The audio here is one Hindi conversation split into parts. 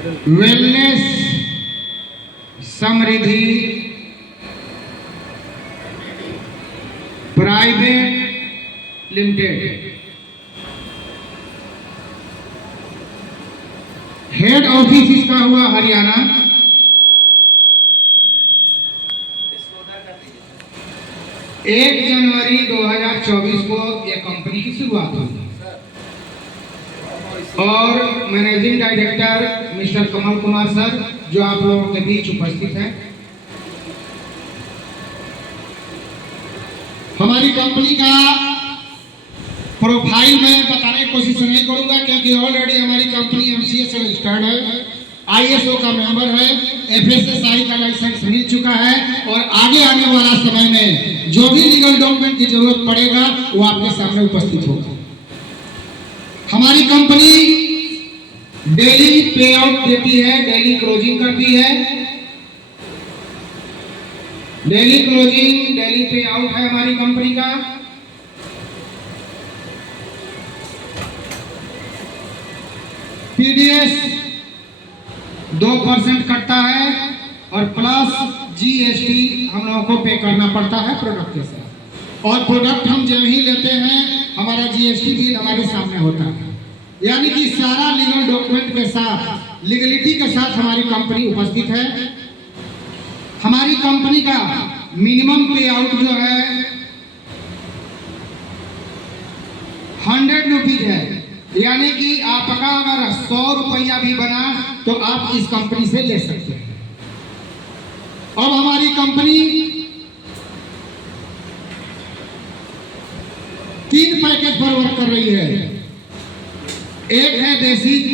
वेलनेस समृद्धि प्राइवेट लिमिटेड, हेड ऑफिस इसका हुआ हरियाणा। 1 जनवरी 2024 को यह कंपनी की शुरुआत हुई और managing director mister Kamal Kumar sir, जो आप लोगों के बीच उपस्थित हैं। हमारी कंपनी का प्रोफाइल मैं बताने की कोशिश नहीं करूंगा, क्योंकि ऑलरेडी हमारी कंपनी एमसीए से रजिस्टर्ड है, आईएसओ का मेंबर है, एफएसएसआई का लाइसेंस मिल चुका है और आगे आने वाला समय में जो भी लीगल डॉक्यूमेंट की जरूरत पड़ेगा वो आपके सामने उपस्थित होगा। हमारी कंपनी डेली पे आउट देती है, डेली क्लोजिंग करती है। डेली क्लोजिंग, डेली पे आउट है हमारी कंपनी का। पीडीएस 2% कटता है और प्लस जीएसटी हम लोगों को पे करना पड़ता है प्रोडक्ट के साथ। और प्रोडक्ट हम जब ही लेते हैं हमारा जीएसटी बिल हमारे सामने होता है, यानी कि सारा लीगल डॉक्यूमेंट के साथ, लीगलिटी के साथ हमारी कंपनी उपस्थित है। हमारी कंपनी का मिनिमम पे आउट जो है 100 रुपीज है, यानी कि आपका अगर 100 रुपया भी बना तो आप इस कंपनी से ले सकते हैं। अब हमारी कंपनी 3 पैकेज पर वर्क कर रही है। एक है बेसिक,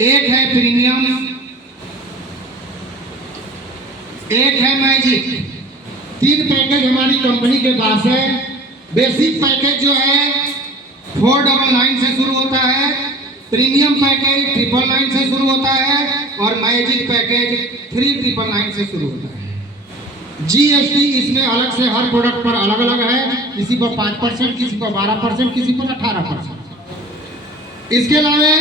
एक है प्रीमियम, एक है मैजिक। 3 पैकेज हमारी कंपनी के पास है। बेसिक पैकेज जो है 499 से शुरू होता है, प्रीमियम पैकेज 999 से शुरू होता है और मैजिक पैकेज 3999 से शुरू होता है। जीएसटी इसमें अलग से हर प्रोडक्ट पर अलग अलग है, किसी पर 5%, किसी पर 12%, किसी पर 18%। इसके अलावा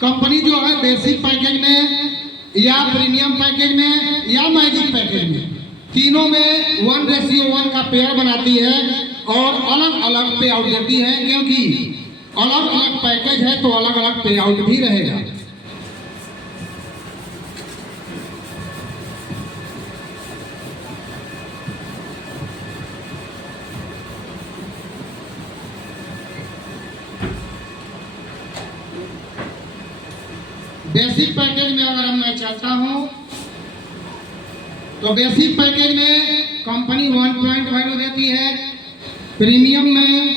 कंपनी जो है बेसिक पैकेज में या प्रीमियम पैकेज में या मैजिक पैकेज में, तीनों में 1:1 का पेयर बनाती है और अलग अलग पे आउट देती है, क्योंकि अलग अलग पैकेज है तो अलग अलग पे आउट भी रहेगा। बेसिक पैकेज में अगर मैं चलता हूं तो बेसिक पैकेज में कंपनी 1 पॉइंट वैल्यू देती है, प्रीमियम में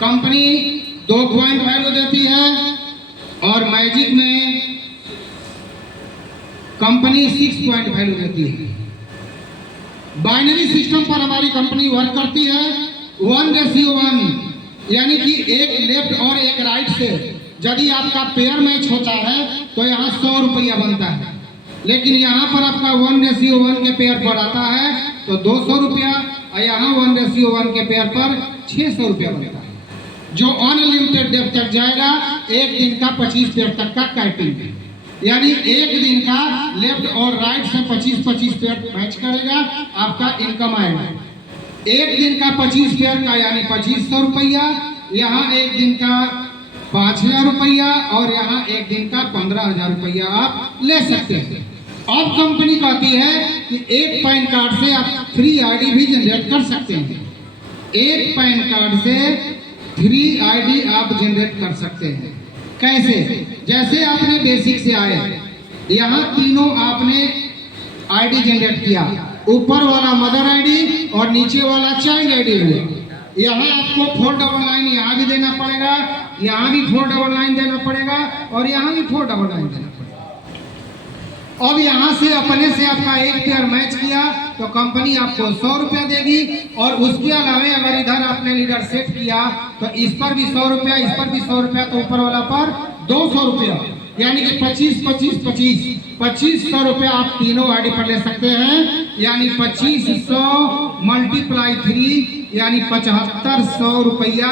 कंपनी 2 पॉइंट वैल्यू देती है और मैजिक में कंपनी 6 पॉइंट वैल्यू देती है। बाइनरी सिस्टम पर हमारी कंपनी वर्क करती है 1:1, यानी कि एक लेफ्ट और एक राइट से यदि आपका पेयर मैच होता है तो यहाँ 100 रुपया बनता है, लेकिन यहाँ पर आपका 1:1 के पेयर पर आता है तो 200 रुपया और यहाँ 1:1 के पेयर पर 600 रुपया बनता है, जो अनलिमिटेड डेप्थ तक जाएगा। एक दिन का 25 पेयर तक का काउंटिंग है, यानी एक दिन का लेफ्ट और राइट से 25-25 पेयर मैच करेगा, आपका इनकम आएगा। एक दिन का 25 पेयर का यानी 2500 रुपया, यहाँ एक दिन का 5000 रुपया और यहाँ एक दिन का 15000 रुपया आप ले सकते हैं। अब कंपनी कहती है कि एक पैन कार्ड से आप फ्री आईडी भी जनरेट कर सकते हैं। एक पैन कार्ड से फ्री आईडी आप जनरेट कर सकते हैं। कैसे? जैसे आपने बेसिक से आए, यहाँ तीनों आपने आईडी जनरेट किया, ऊपर वाला मदर आईडी और नीचे वाला चाइल्ड आईडी हुआ। यहाँ आपको 499 यहाँ भी देना पड़ेगा, यहाँ भी 499 देना पड़ेगा और यहाँ भी 499 देना पड़ेगा। अब यहाँ से अपने से आपका एक पेयर मैच किया तो कंपनी आपको 100 रुपया देगी और उसके अलावा अगर इधर आपने लीडर सेट किया तो इस पर भी 100 रुपया, इस पर भी 100 रुपया, तो ऊपर वाला पर 200 रुपया, यानी कि 25 सौ रुपये आप तीनों आईडी पर ले सकते हैं, यानी 2500 मल्टीप्लाई 3 यानी 7500 रुपया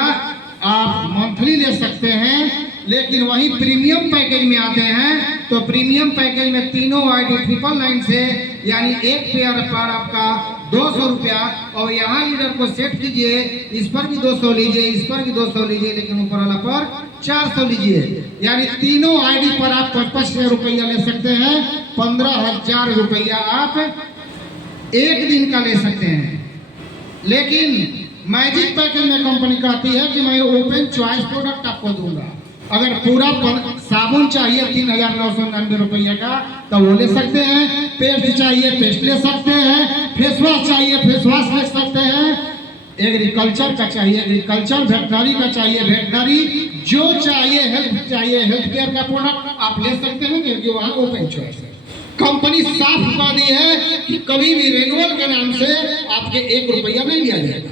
आप मंथली ले सकते हैं। लेकिन वही प्रीमियम पैकेज में आते हैं तो प्रीमियम पैकेज में तीनों आईडी 999 से यानी एक पेयर पर आपका 200 रुपया, और यहाँ लीडर को सेट कीजिए, इस पर भी 200 लीजिए, इस पर भी 200 लीजिए, लेकिन ऊपर वाला पर 400 लीजिए, यानी तीनों आईडी पर आप 25 रुपया ले सकते हैं। 15,000 रुपया आप एक दिन का ले सकते हैं। लेकिन मैजिक पैकेज में कंपनी कहती है कि मैं ओपन चॉइस प्रोडक्ट आपको दूंगा। अगर पूरा साबुन चाहिए 3,999 रुपये का तो वो ले सकते हैं, पेस्ट चाहिए पेस्ट ले सकते हैं, फेस वॉश चाहिए फेस वॉश ले सकते हैं, एग्रीकल्चर का चाहिए एग्रीकल्चर, वेटनरी का चाहिए वेटनरी, जो चाहिए हेल्थ केयर का प्रोडक्ट आप ले सकते हैं, क्योंकि वहाँ ओपन चॉइस है। कंपनी साफ बता दी है कि कभी भी रेन्यूअल के नाम से आपके 1 रुपया नहीं लिया जाएगा।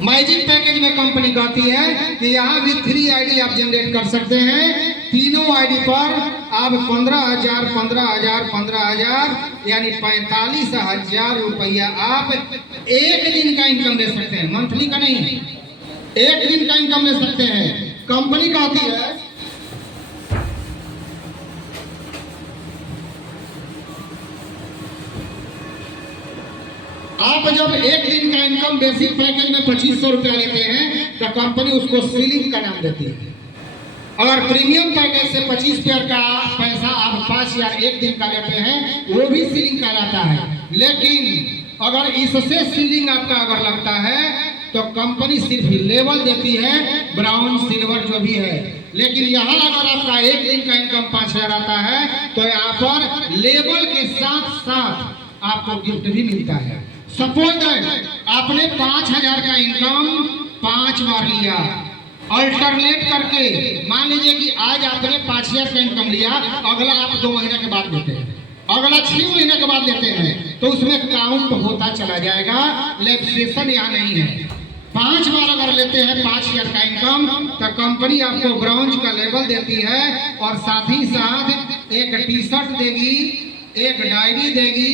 मैजिक पैकेज में कंपनी कहती है कि यहाँ भी 3 आईडी आप जनरेट कर सकते हैं। तीनों आईडी पर आप 15,000 15,000 15,000 यानी 45,000 रुपया आप एक दिन का इनकम ले सकते हैं, मंथली का नहीं, एक दिन का इनकम ले सकते हैं। कंपनी कहती है आप जब एक दिन का इनकम बेसिक पैकेज में 2500 रुपया लेते हैं तो कंपनी उसको सीलिंग का नाम देती है। अगर प्रीमियम पैकेज से 25 पेयर का पैसा आप 5,000 एक दिन का लेते हैं वो भी सीलिंग कहलाता है। लेकिन अगर इससे सीलिंग आपका अगर लगता है तो कंपनी सिर्फ लेवल देती है, ब्राउन सिल्वर जो भी है। लेकिन यहाँ अगर आपका एक दिन का इनकम 5,000 आता है तो यहाँ पर लेवल के साथ साथ आपको गिफ्ट भी मिलता है। सपोज दैट आपने 5,000 का इनकम 5 बार लिया, अल्टरनेट करके मान लीजिए कि आज आपने 5,000 का इनकम लिया, अगला आप 2 महीने के बाद लेते हैं, अगला 6 महीने के बाद लेते हैं, तो उसमें काउंट होता चला जाएगा, लैप्सेशन यहाँ नहीं है। 5 बार अगर लेते हैं 5,000 का इनकम तो कंपनी आपको ब्रॉन्ज का लेवल देती है, और साथ ही साथ एक टी शर्ट देगी, एक डायरी देगी,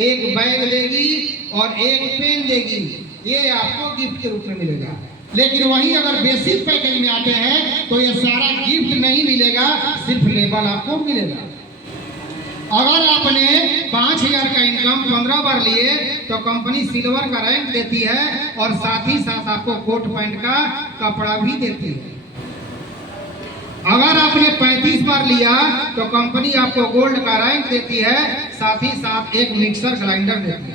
एक बैग देगी और एक पेन देगी। ये आपको गिफ्ट के रूप में मिलेगा। लेकिन वहीं अगर बेसिक पैकेज में आते हैं तो ये सारा गिफ्ट नहीं मिलेगा, सिर्फ लेबल आपको मिलेगा। अगर आपने 5,000 का इनकम 15 बार लिए तो कंपनी सिल्वर का रैंक देती है, और साथ ही साथ आपको कोट पैंट का कपड़ा भी देती है। अगर आपने 35 बार लिया तो कंपनी आपको गोल्ड का रैंक देती है, साथ ही साथ एक मिक्सर ग्राइंडर देती है।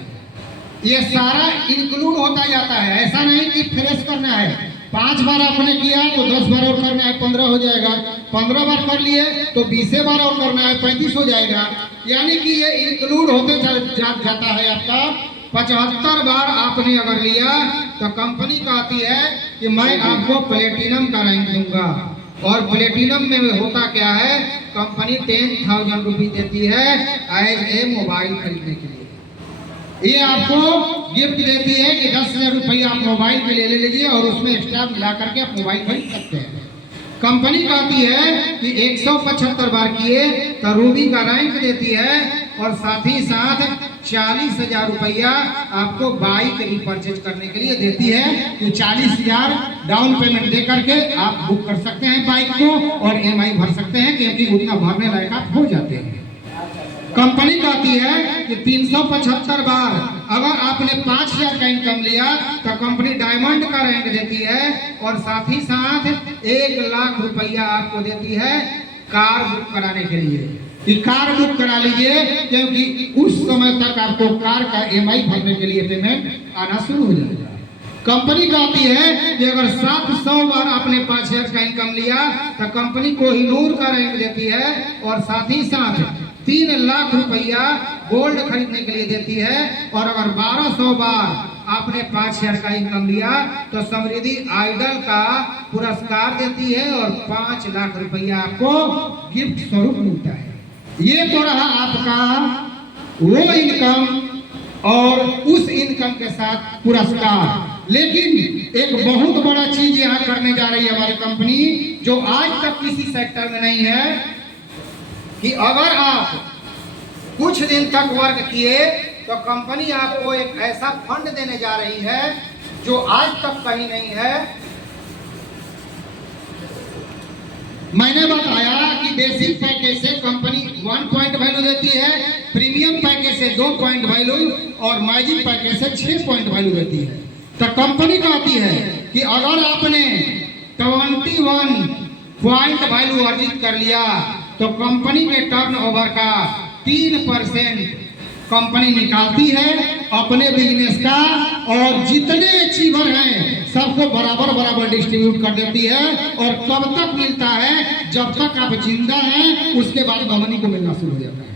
ये सारा इंक्लूड होता जाता है, ऐसा नहीं कि फ्रेश करना है। 5 बार आपने किया तो 10 बार और करना है, 15 हो जाएगा। 15 बार कर लिए तो 20 बार और करना है, 35 हो जाएगा। यानी कि ये इंक्लूड होते जाता है आपका। 75 बार आपने अगर लिया तो कंपनी कहती है कि मैं आपको प्लेटिनम का रैंक दूंगा, और प्लेटिनम में होता क्या है, कंपनी 10,000 रुपये देती है एज ए मोबाइल खरीदने के लिए। ये आपको गिफ्ट देती है कि 10,000 रुपया आप मोबाइल के लिए ले लीजिए, और उसमें एक्स्ट्रा मिला करके आप मोबाइल खरीद सकते हैं। कंपनी कहती है कि 175 बार किए तो रूबी का रैंक देती है, और साथ ही साथ 40,000 रुपया आपको बाइक रिपर्चेज करने के लिए देती है कि 40,000 डाउन पेमेंट दे करके आप बुक कर सकते हैं बाइक को, और EMI भर सकते हैं, क्योंकि उतना भरने लायक आप हो जाते हैं। कंपनी कहती है कि 375 बार अगर आपने 5,000 का इनकम लिया तो कंपनी डायमंड का रैंक देती है, और साथ ही साथ 1 लाख रुपया आपको देती है कार बुक कराने के लिए कि कार बुक करा लीजिए, क्योंकि उस समय तक आपको कार का EMI भरने के लिए पेमेंट आना शुरू हो जाएगा। कंपनी कहती है कि अगर 700 बार आपने 5,000 का इनकम लिया तो कंपनी कोहिनूर का रैंक देती है, और साथ ही साथ 3 लाख रुपया गोल्ड खरीदने के लिए देती है। और अगर 1200 बार आपने 5,000 का इनकम लिया तो समृद्धि आइडल का पुरस्कार देती है, और 5 लाख रुपया आपको गिफ्ट स्वरूप मिलता है। ये तो रहा आपका वो इनकम और उस इनकम के साथ पुरस्कार। लेकिन एक बहुत बड़ा चीज यहाँ करने जा रही है हमारी कंपनी, जो आज तक किसी सेक्टर में नहीं है। कि अगर आप कुछ दिन तक वर्क किए तो कंपनी आपको एक ऐसा फंड देने जा रही है जो आज तक कहीं नहीं है। मैंने बताया कि बेसिक पैकेज से कंपनी 1 पॉइंट वैल्यू देती है, प्रीमियम पैकेज से 2 पॉइंट वैल्यू और मैजिक पैकेज से 6 पॉइंट वैल्यू देती है। तो कंपनी कहती है कि अगर आपने 21 पॉइंट वैल्यू अर्जित कर लिया तो कंपनी के टर्नओवर का 3% कंपनी निकालती है अपने बिजनेस का, और जितने अचीवर हैं सबको बराबर बराबर डिस्ट्रीब्यूट कर देती है। और कब तक मिलता है? जब तक आप जिंदा हैं, उसके बाद कंपनी को मिलना शुरू हो जाता है।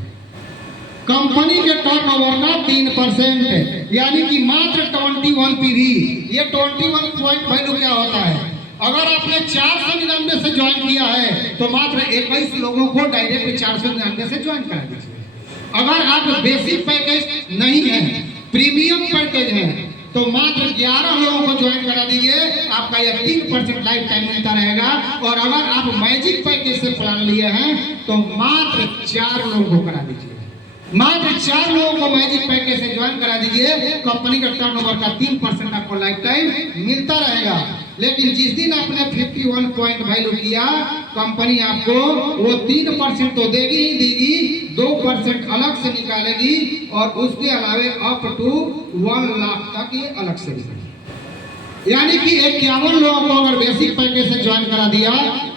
कंपनी के टर्नओवर का 3%, यानी कि मात्र 21 पीवी। ये 21 पॉइंट वैल्यू क्या होता है? अगर आपने 499 से ज्वाइन किया है तो मात्र 21 लोगों को डायरेक्ट 499 से ज्वाइन करा दीजिए। अगर आप बेसिक पैकेज नहीं है, प्रीमियम पैकेज है, तो मात्र 11 लोगों को ज्वाइन करा दीजिए, आपका यह 3% लाइफ टाइम मिलता रहेगा। और अगर आप मैजिक पैकेज से प्लान लिए हैं तो मात्र 4 लोगों को करा दीजिए, मात्र 4 लोगों को मैजिक पैकेज से ज्वाइन करा दीजिए। कंपनी का टर्नओवर का 3% आपको लाइफ टाइम मिलता रहेगा। लेकिन जिस दिन आपने 51 पॉइंट वैल्यू किया, कंपनी आपको वो 3% तो देगी ही देगी, 2% अलग से निकालेगी और उसके अलावे अप टू 1 लाख तक ये अलग से निकालेगी। यानी कि 51 लोगों को अगर बेसिक पैकेज से ज्वाइन करा दिया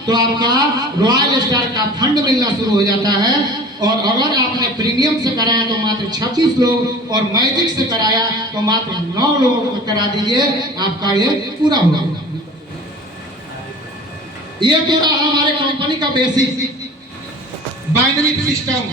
तो आपका रॉयल स्टार का फंड मिलना शुरू हो जाता है। और अगर आपने प्रीमियम से कराया तो मात्र 26 लोग, और मैजिक से कराया तो मात्र 9 लोगों को करा दीजिए, आपका ये पूरा हो जाएगा। ये तो रहा हमारे कंपनी का बेसिक बाइनरी सिस्टम।